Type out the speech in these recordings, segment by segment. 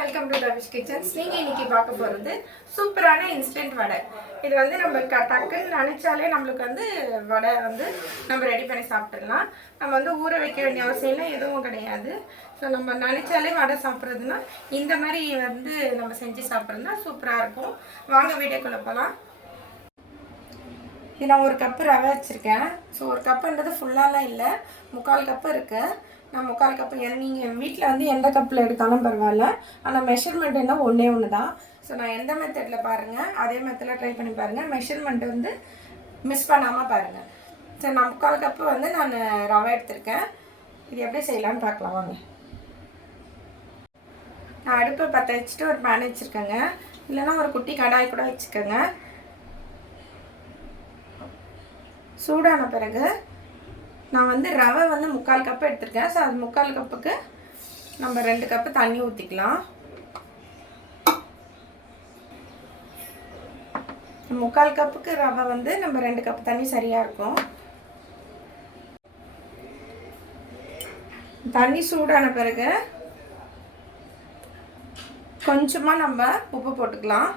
Welcome to Ravish kitchens. நீங்கள் இன்றைக்கி பார்க்க போகிறது சூப்பரான இன்ஸ்டன்ட் வடை. இது வந்து நம்ம டக்குன்னு நினச்சாலே நம்மளுக்கு வந்து வடை வந்து நம்ம ரெடி பண்ணி சாப்பிட்டுடலாம். நம்ம வந்து ஊற வைக்க வேண்டிய அவசியம்லாம் எதுவும் கிடையாது. ஸோ நம்ம நினச்சாலே வடை சாப்பிட்றதுனா இந்த மாதிரி வந்து நம்ம செஞ்சு சாப்பிட்றதுனா சூப்பராக இருக்கும். வாங்க வீடியோக்குள்ளே போகலாம். இது நான் 1 கப்பு ரவை வச்சுருக்கேன். ஸோ 1 கப்புன்றது ஃபுல்லாலாம் இல்லை, 3/4 கப்பு இருக்குது. நான் 3/4 கப்பு நீங்கள் வீட்டில் வந்து எந்த கப்பில் எடுத்தாலும் பரவாயில்ல, ஆனால் மெஷர்மெண்ட் என்ன ஒன்றே ஒன்று தான். ஸோ நான் எந்த மெத்தடில் பாருங்கள் அதே மெத்தடில் ட்ரை பண்ணி பாருங்கள். மெஷர்மெண்ட் வந்து மிஸ் பண்ணாமல் பாருங்கள். ஸோ நான் 3/4 கப்பு வந்து நான் ரவை எடுத்திருக்கேன். இது எப்படி செய்யலான்னு பார்க்கலாம் வாங்க. நான் அடுப்பை பற்ற வச்சுட்டு ஒரு பேன் வச்சுருக்கேங்க. இல்லைன்னா ஒரு குட்டி கடாய் கூட வச்சுக்கோங்க. சூடான பிறகு நான் வந்து ரவை வந்து 3/4 கப்பு எடுத்துருக்கேன். ஸோ அது 3/4 கப்புக்கு நம்ம 2 கப்பு தண்ணி ஊற்றிக்கலாம். 3/4 கப்புக்கு ரவை வந்து நம்ம 2 கப்பு தண்ணி சரியாக இருக்கும். தண்ணி சூடான பிறகு கொஞ்சமாக நம்ம உப்பு போட்டுக்கலாம்.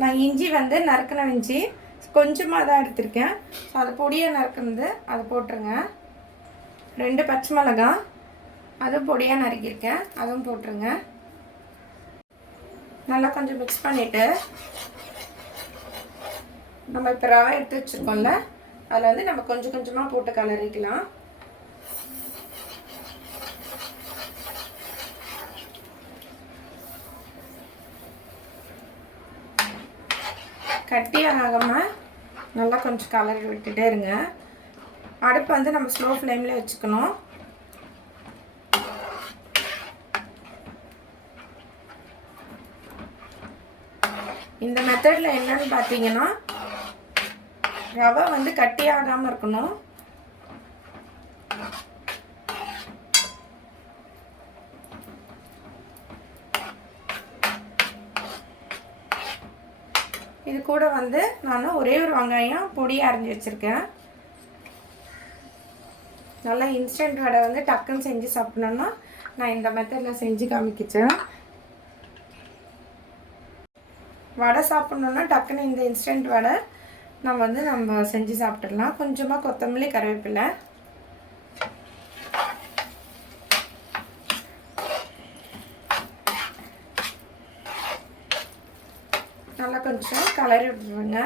நான் இஞ்சி வந்து நறுக்கின இஞ்சி கொஞ்சமாக தான் எடுத்திருக்கேன். ஸோ அது பொடியை நறுக்குனது அதை போட்டுருங்க. 2 பச்சை மிளகாய் அதுவும் பொடியாக நறுக்கியிருக்கேன், அதுவும் போட்டுருங்க. நல்லா கொஞ்சம் மிக்ஸ் பண்ணிவிட்டு நம்ம இப்போ ரவை எடுத்து வச்சுருக்கோம்ல, அதில் வந்து நம்ம கொஞ்சம் கொஞ்சமாக போட்டு கலரிக்கலாம். கட்டியாகாமல் நல்லா கொஞ்சம் கலரி விட்டுட்டே இருங்க. அடுப்பு வந்து நம்ம ஸ்லோ ஃப்ளேமில் வச்சுக்கணும். இந்த மெத்தடில் என்னன்னு பார்த்தீங்கன்னா ரவை வந்து கட்டியாகாமல் இருக்கணும். இது கூட வந்து நான் ஒரே ஒரு வெங்காயம் பொடியாக அரைஞ்சி வச்சுருக்கேன். நல்லா இன்ஸ்டன்ட் வடை வந்து டக்குன்னு செஞ்சு சாப்பிட்ணுன்னா நான் இந்த மெத்தடில் செஞ்சு காமிக்கிச்சேன். வடை சாப்பிட்ணுன்னா டக்குன்னு இந்த இன்ஸ்டன்ட் வடை நம்ம செஞ்சு சாப்பிட்டுடலாம். கொஞ்சமாக கொத்தமல்லி கருவேப்பிலை, நல்லா கொஞ்சம் கலரி விட்டுருங்க.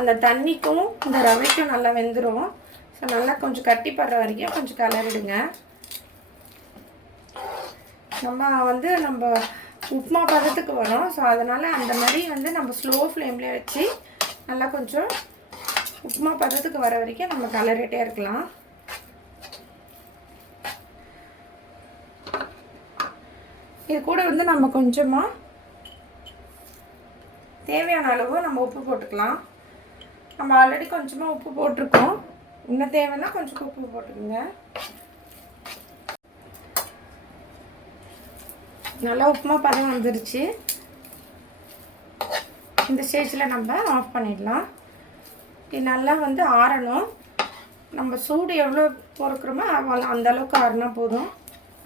அந்த தண்ணிக்கும் இந்த ரவைக்கும் நல்லா வெந்துடும். ஸோ நல்லா கொஞ்சம் கட்டிப்படுற வரைக்கும் கொஞ்சம் கலரிடுங்க. நம்ம உப்புமா பதத்துக்கு வரும். ஸோ அதனால் அந்த மாதிரி வந்து நம்ம ஸ்லோ ஃப்ளேம்லேயே வச்சு நல்லா கொஞ்சம் உப்புமா பதத்துக்கு வர வரைக்கும் நம்ம கலரிட்டே இருக்கலாம். இது கூட வந்து நம்ம கொஞ்சமாக தேவையான அளவு நம்ம உப்பு போட்டுக்கலாம். நம்ம ஆல்ரெடி கொஞ்சமாக உப்பு போட்டிருக்கோம். இன்னும் தேவைன்னா கொஞ்சம் உப்பு போட்டுக்கோங்க. நல்லா உப்புமா பதம் வந்துருச்சு. இந்த ஸ்டேஜில் நம்ம ஆஃப் பண்ணிடலாம். இது நல்லா வந்து ஆறணும். நம்ம சூடு எவ்வளோ பொறுக்கிறோமோ அந்த அளவுக்கு ஆறினா போதும்.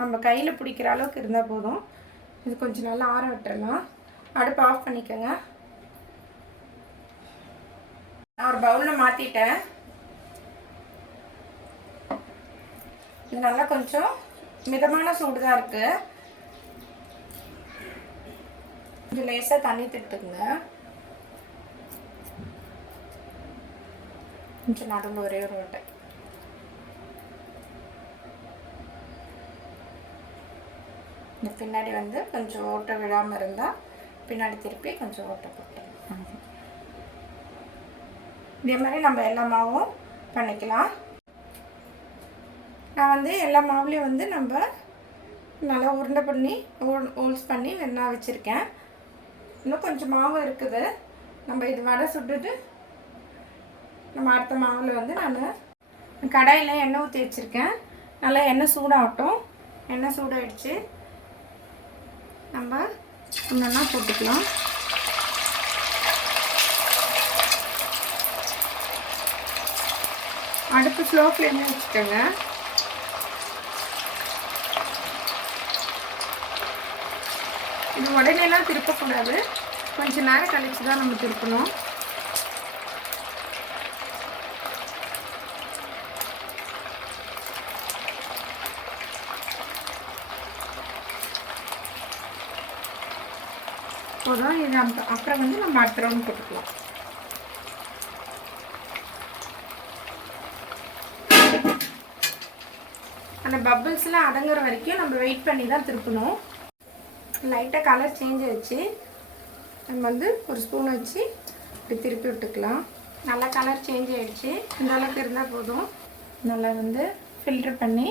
நம்ம கையில் பிடிக்கிற அளவுக்கு இருந்தால் போதும். இது கொஞ்சம் நல்லா ஆற விட்டுறலாம். அடுப்பு ஆஃப் பண்ணிக்கோங்க. நான் ஒரு பவுலில் மாற்றிட்டேன். இது நல்லா கொஞ்சம் மிதமான சூடு தான் இருக்குது. கொஞ்சம் லேசாக தண்ணி திட்டுங்க. கொஞ்சம் நடுவில் ஒரே ஒரு ஓட்டை. இந்த பின்னாடி வந்து கொஞ்சம் ஓட்டை விழாமல் இருந்தால் பின்னாடி திருப்பி கொஞ்சம் ஓட்டை போட்டு இதே மாதிரி நம்ம எல்லா மாவும் பண்ணிக்கலாம். நான் வந்து எல்லா மாவுலேயும் வந்து நம்ம நல்லா உருண்டை பண்ணி ஹோல்ஸ் பண்ணி வெண்ணெய் வச்சுருக்கேன். இன்னும் கொஞ்சம் மாவு இருக்குது. நம்ம இது வடை சுட்டுட்டு நம்ம அடுத்த மாவில் வந்து நான் கடாயில் எண்ணெய் ஊற்றி வச்சுருக்கேன். நல்லா எண்ணெய் சூடாகட்டும். எண்ணெய் சூடாகிடுச்சு. நம்ம ஒன்றா போட்டுக்கலாம். அடுப்பு ஸ்லோ ஃப்ளேம்ல வச்சுக்கோங்க. இது உடனேலாம் திருப்பக்கூடாது, கொஞ்சம் நேரம் கழிச்சு தான் நம்ம திருப்பணும். போதும். இது அப்புறம் வந்து நம்ம அடுத்த ரவுண்ட் போட்டுக்கலாம். அந்த பபிள்ஸ்லாம் அடங்குற வரைக்கும் நம்ம வெயிட் பண்ணி தான் திருப்பணும். லைட்டாக கலர் சேஞ்ச் ஆகிடுச்சு. நம்ம வந்து ஒரு ஸ்பூன் வச்சு இப்படி திருப்பி விட்டுக்கலாம். நல்லா கலர் சேஞ்ச் ஆகிடுச்சு. இந்த அளவுக்கு இருந்தால் போதும். நல்லா வந்து ஃபில்டர் பண்ணி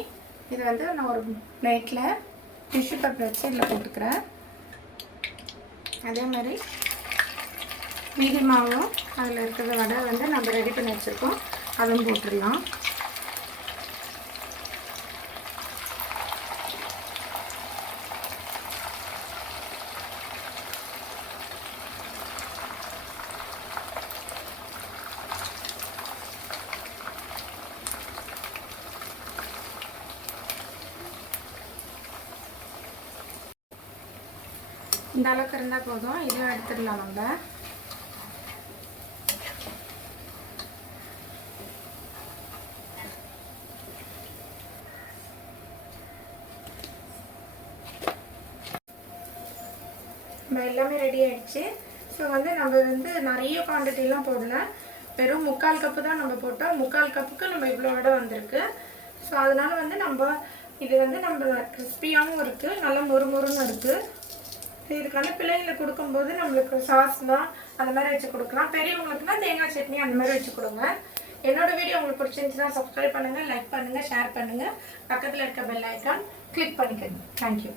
இதை வந்து நான் ஒரு பிளேட்டில் டிஷ்யூ பேப்பர் வச்சு இதில் போட்டுக்கிறேன். அதே மாதிரி மீதி மாவும் அதில் இருக்கிற வடை வந்து நம்ம ரெடி பண்ணி வச்சுருக்கோம், அதுவும் போட்டுடலாம். இந்த அளவுக்கு இருந்தால் போதும். இதுவும் எடுத்துடலாம் நம்ம. எல்லாமே ரெடி ஆகிடுச்சு. ஸோ வந்து நம்ம வந்து நிறைய குவான்டிட்டிலாம் போடல, வெறும் 3/4 கப்பு தான் நம்ம போட்டோம். 3/4 கப்புக்கு நம்ம இவ்வளோ வடை வந்திருக்கு. ஸோ அதனால வந்து நம்ம இது வந்து நம்ம கிறிஸ்பியாகவும் இருக்குது, நல்லா மொறுமொறுன்னு இருக்குது. இதுக்கான பிள்ளைங்களுக்கு கொடுக்கும்போது நம்மளுக்கு சாஸ்லாம் அந்த மாதிரி வச்சு கொடுக்கலாம். பெரியவங்களுக்குனா தேங்காய் சட்னி அந்த மாதிரி வச்சு கொடுங்க. என்னோட வீடியோ உங்களுக்கு பிடிச்சிருந்துச்சுன்னா சப்ஸ்கிரைப் பண்ணுங்கள், லைக் பண்ணுங்கள், ஷேர் பண்ணுங்கள். பக்கத்தில் இருக்க பெல் ஐக்கான் கிளிக் பண்ணிக்கோங்க. தேங்க்யூ.